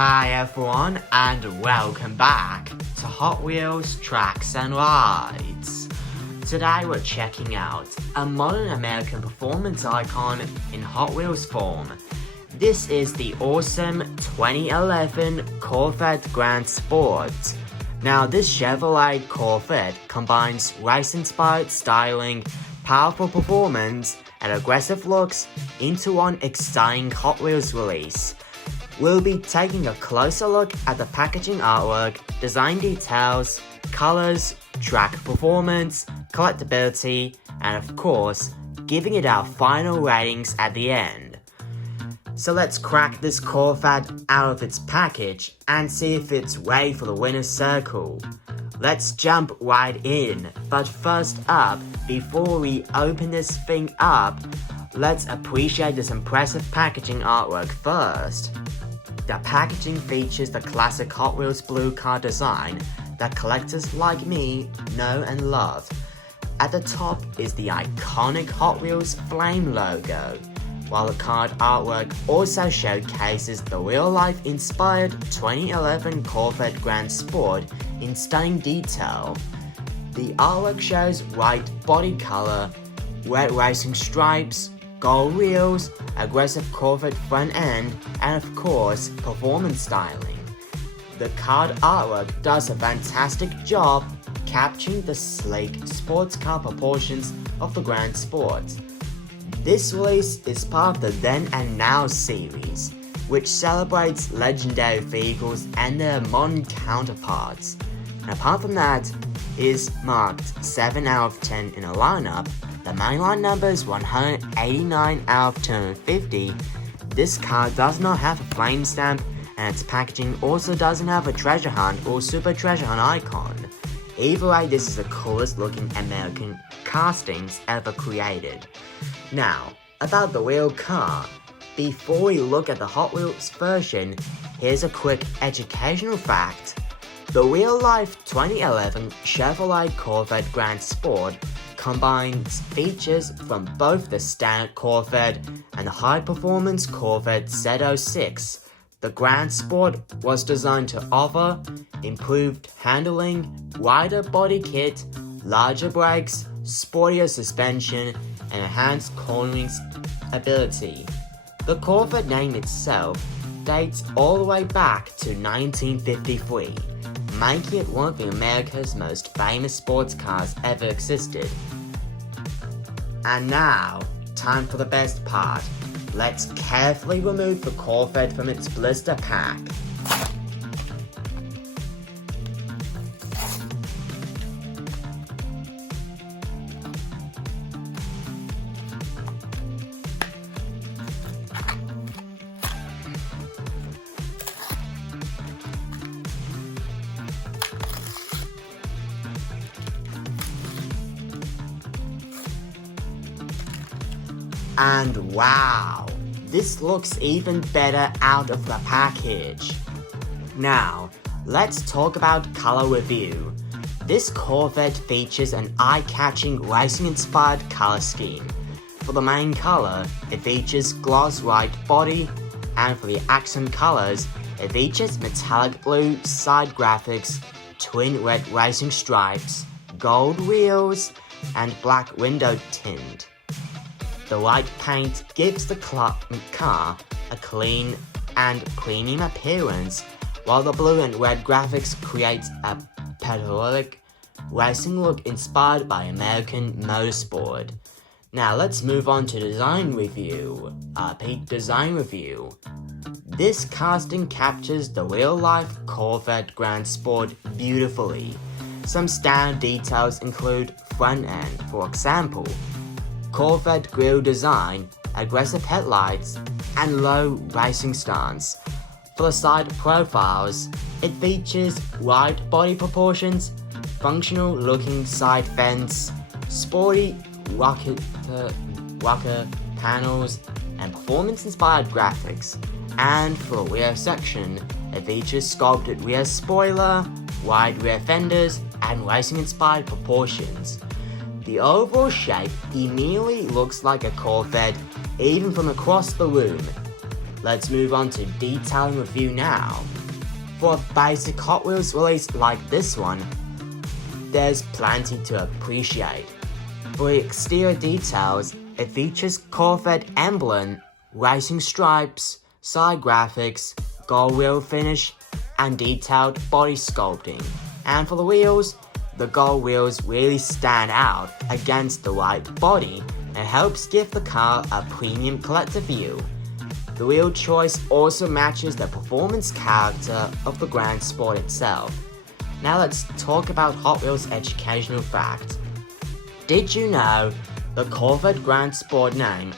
Hi everyone and welcome back to Hot Wheels Tracks and Rides. Today we're checking out a modern American performance icon in Hot Wheels form. This is the awesome 2011 Corvette Grand Sport. Now this Chevrolet Corvette combines race-inspired styling, powerful performance, and aggressive looks into one exciting Hot Wheels release. We'll be taking a closer look at the packaging artwork, design details, colors, track performance, collectability, and of course, giving it our final ratings at the end. So let's crack this Corvette out of its package and see if it's ready for the winner's circle. Let's jump right in, but first up, before we open this thing up, let's appreciate this impressive packaging artwork first. The packaging features the classic Hot Wheels blue car design that collectors like me know and love. At the top is the iconic Hot Wheels flame logo, while the card artwork also showcases the real-life inspired 2011 Corvette Grand Sport in stunning detail. The artwork shows white body color, red racing stripes, gold wheels, aggressive Corvette front end, and of course, performance styling. The card artwork does a fantastic job capturing the sleek sports car proportions of the Grand Sport. This release is part of the Then and Now series, which celebrates legendary vehicles and their modern counterparts. And apart from that, it is marked 7 out of 10 in a lineup. The mainline number is 189 out of 250. This car does not have a flame stamp, and its packaging also doesn't have a treasure hunt or super treasure hunt icon. Either way, this is the coolest looking American castings ever created. Now, about the real car. Before we look at the Hot Wheels version, here's a quick educational fact. The real-life 2011 Chevrolet Corvette Grand Sport combines features from both the standard Corvette and the high-performance Corvette Z06. The Grand Sport was designed to offer improved handling, wider body kit, larger brakes, sportier suspension, and enhanced cornering ability. The Corvette name itself dates all the way back to 1953, making it one of America's most famous sports cars ever existed. And now, time for the best part. Let's carefully remove the Corvette from its blister pack. And wow, this looks even better out of the package. Now, let's talk about color review. This Corvette features an eye-catching racing-inspired color scheme. For the main color, it features gloss white body, and for the accent colors, it features metallic blue side graphics, twin red racing stripes, gold wheels, and black window tint. The white paint gives the car a clean and premium appearance, while the blue and red graphics create a patriotic racing look inspired by American motorsport. Now let's move on to design review. Design review. This casting captures the real-life Corvette Grand Sport beautifully. Some standard details include front end, for example, Corvette grille design, aggressive headlights, and low racing stance. For the side profiles, it features wide body proportions, functional looking side fence, sporty rocker panels, and performance inspired graphics. And for the rear section, it features sculpted rear spoiler, wide rear fenders, and racing inspired proportions. The overall shape immediately looks like a Corvette even from across the room. let's move on to detailing review now. For a basic Hot Wheels release like this one, there's plenty to appreciate. For exterior details, it features Corvette emblem, racing stripes, side graphics, gold wheel finish, and detailed body sculpting. And for the wheels, the gold wheels really stand out against the white body and helps give the car a premium collector feel. The wheel choice also matches the performance character of the Grand Sport itself. Now let's talk about Hot Wheels educational fact. Did you know the Corvette Grand Sport name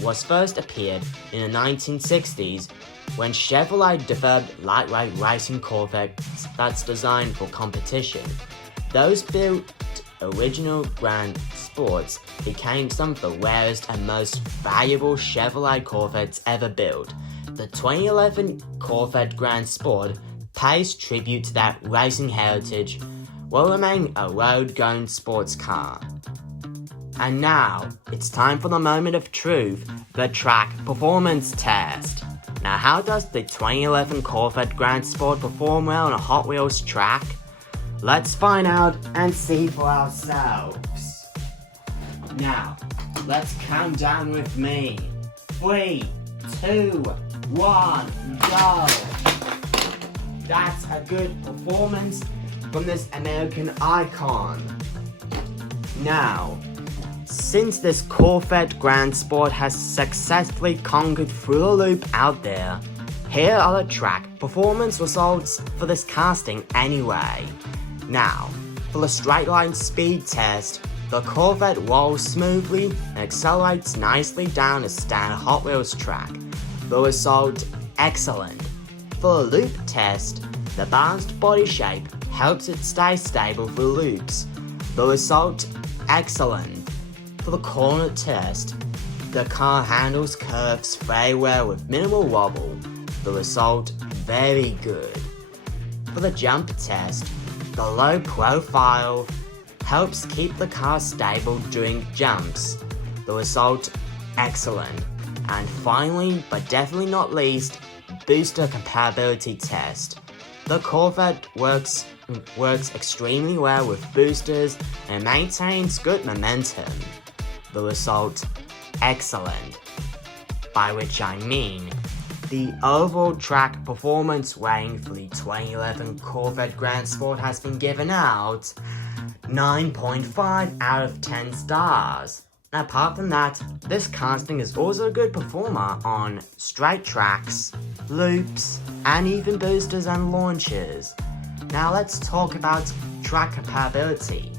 was first appeared in the 1960s when Chevrolet developed lightweight racing Corvettes that's designed for competition? Those built original Grand Sports became some of the rarest and most valuable Chevrolet Corvettes ever built. The 2011 Corvette Grand Sport pays tribute to that racing heritage while remaining a road-going sports car. And now, it's time for the moment of truth, the track performance test. Now, how does the 2011 Corvette Grand Sport perform well on a Hot Wheels track? Let's find out and see for ourselves. Now, let's count down with me. 3, 2, 1, go! That's a good performance from this American icon. Now, since this Corvette Grand Sport has successfully conquered through a loop out there, here are the track performance results for this casting anyway. Now, for the straight line speed test, the Corvette rolls smoothly and accelerates nicely down a standard Hot Wheels track. The result, excellent. For the loop test, the balanced body shape helps it stay stable for loops. The result, excellent. For the corner test, the car handles curves very well with minimal wobble. The result, very good. For the jump test, the low profile helps keep the car stable during jumps. The result, excellent. And finally, but definitely not least, booster compatibility test. The Corvette works extremely well with boosters and maintains good momentum. The result, excellent. By which I mean, the overall track performance rating for the 2011 Corvette Grand Sport has been given out 9.5 out of 10 stars. Apart from that, this casting is also a good performer on straight tracks, loops, and even boosters and launches. Now let's talk about track compatibility.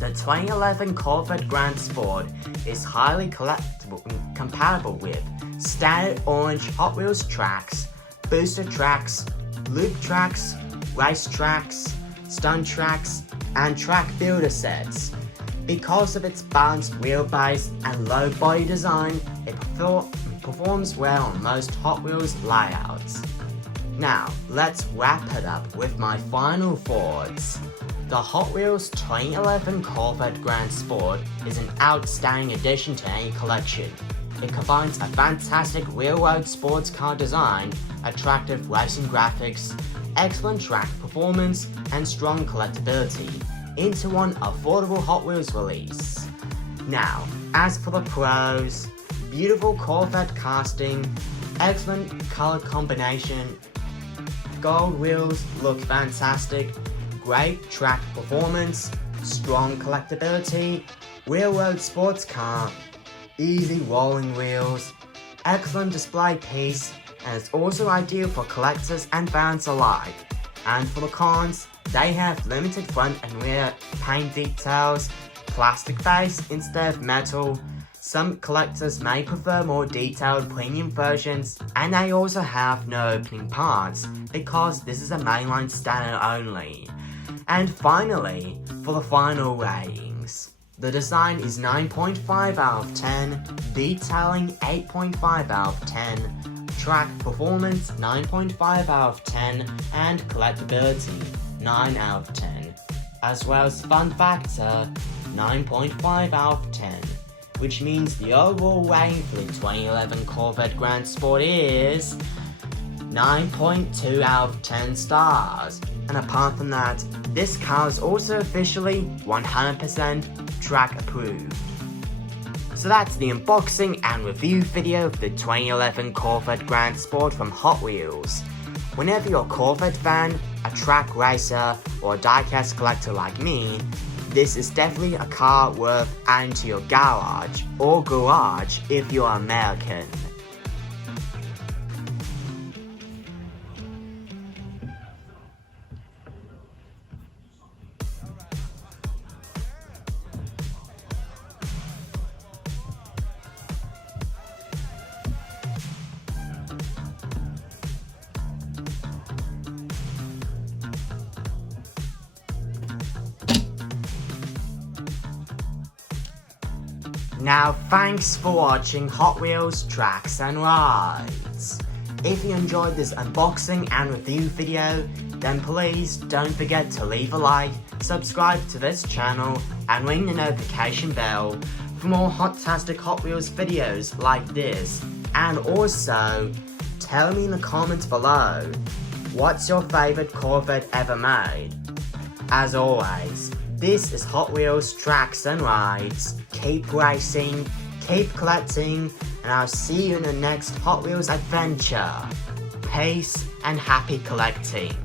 The 2011 Corvette Grand Sport is highly compatible with standard orange Hot Wheels tracks, booster tracks, loop tracks, race tracks, stunt tracks, and track builder sets. Because of its balanced wheelbase and low body design, it performs well on most Hot Wheels layouts. Now, let's wrap it up with my final thoughts. The Hot Wheels 2011 Corvette Grand Sport is an outstanding addition to any collection. It combines a fantastic real-world sports car design, attractive racing graphics, excellent track performance, and strong collectability into one affordable Hot Wheels release. Now, as for the pros, beautiful Corvette casting, excellent color combination, gold wheels look fantastic, great track performance, strong collectability, real-world sports car, easy rolling wheels, excellent display piece, and it's also ideal for collectors and fans alike. And for the cons, they have limited front and rear paint details, plastic base instead of metal. Some collectors may prefer more detailed premium versions, and they also have no opening parts because this is a mainline standard only. And finally, for the final ratings. The design is 9.5 out of 10, detailing 8.5 out of 10, track performance 9.5 out of 10, and collectability 9 out of 10, as well as fun factor 9.5 out of 10. which means the overall rating for the 2011 Corvette Grand Sport is 9.2 out of 10 stars. And apart from that, this car is also officially 100% track approved. So that's the unboxing and review video of the 2011 Corvette Grand Sport from Hot Wheels. Whenever you're a Corvette fan, a track racer, or a diecast collector like me, this is definitely a car worth adding to your garage or garage if you're American. Now thanks for watching Hot Wheels Tracks and Rides. If you enjoyed this unboxing and review video, then please don't forget to leave a like, subscribe to this channel, and ring the notification bell for more hot-tastic Hot Wheels videos like this. And also, tell me in the comments below, what's your favourite Corvette ever made? As always, this is Hot Wheels Tracks and Rides. Keep racing, keep collecting, and I'll see you in the next Hot Wheels adventure. Peace and happy collecting.